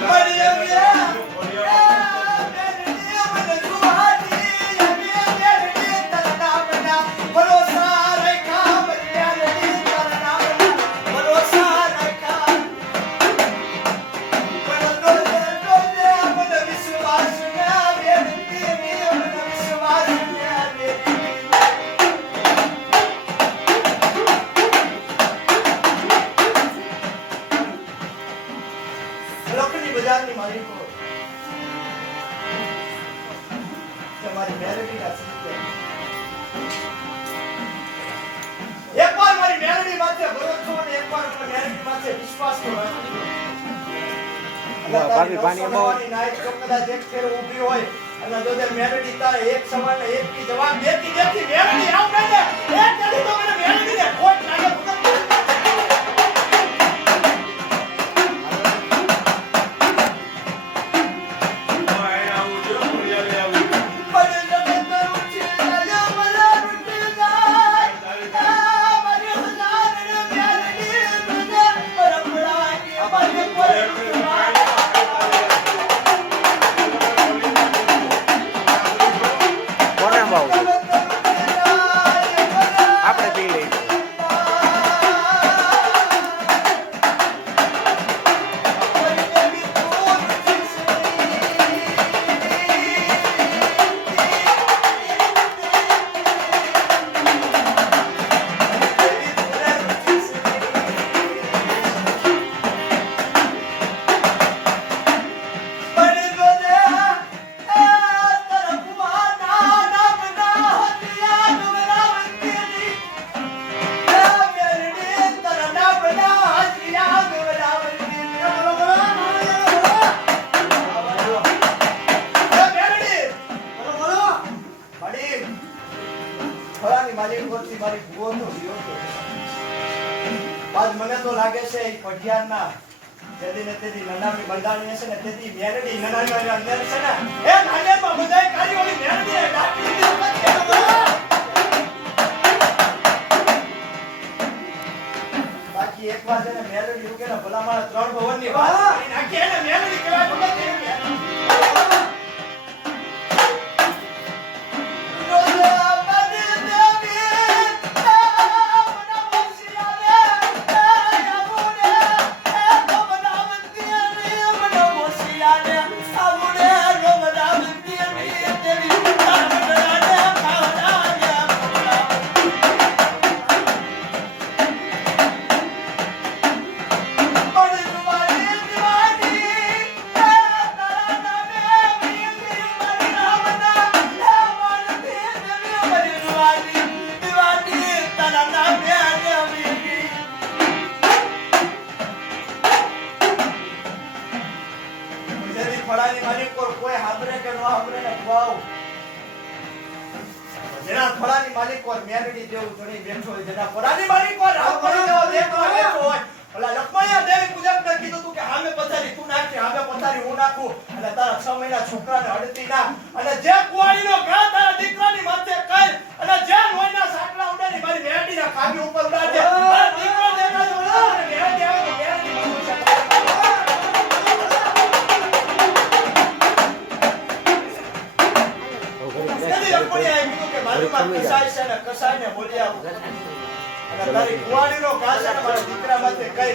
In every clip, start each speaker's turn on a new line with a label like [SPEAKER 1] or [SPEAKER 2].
[SPEAKER 1] Maria Vieira! તમારી ફેર ઊભી હોય અને જો તે મેલેડી એક સમાન એક જવાબ દેતી દેતી મેલેડી આવ મને
[SPEAKER 2] તો લાગે છે એ પઢિયારના તેથી ને તેથી નનામી બંધાણી હશે ને તેથી મેરડી નનામી અંદર છે ને, એ નાલિયામાં બધાય ઓલી મેરડી ડાકી. બાકી એક વાર છે ને મેરડી એવું ને ભલા મારા ત્રણ ભવનની વાત નાખી, એને મેરડી કહેવાય માલિક પર મેરડી દેવું ધણી બેઠો હોય, જેના ફળાની માલિક પર હાંભળી દેવો દેખો બેઠો હોય. ઓલા લક્ષ્મણિયા દેવી પૂજકને કીધું તું કે હામે પથારી તું નાખજે, હામે પથારી હું નાખું. અને તારા છ મહિના છોકરાને અડતી ના. અને જે કુવાડીનો ઘા તારા દીકરાની માથે કર. અને જે લોહીના સાંકળા ઉડાડી ને મારી મેરડીના ખાબી ઉપર કસાય છે ને બોલી આવું અને તારી કુંવાડીનો ઘા મારા દીકરા માથે કઈ.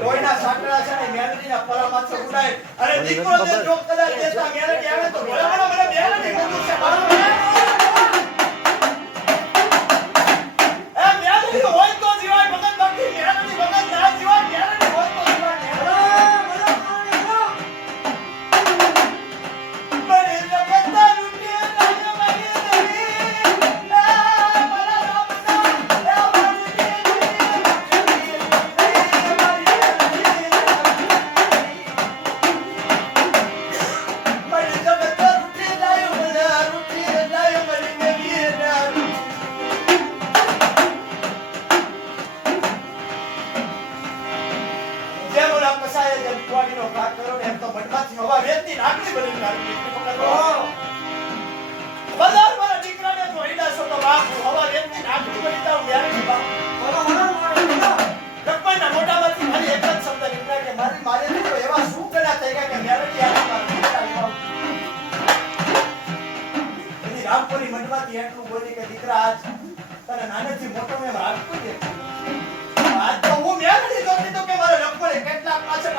[SPEAKER 1] લોહીના સાંકળા છે ને મેલડીના પરા માથે ઉડાય. અને દીકરો તે જો કદાચ દેતા મેલડી આવે તો ની રાખડી એટલું બોલી કે દીકરા, આજ તને નાનેથી મોટો મેં રાખતો કે આજ તો હું મેળવી દોતી તો કે મારે લખવાડે કેટલા પાછળ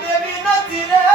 [SPEAKER 1] Kaderine dile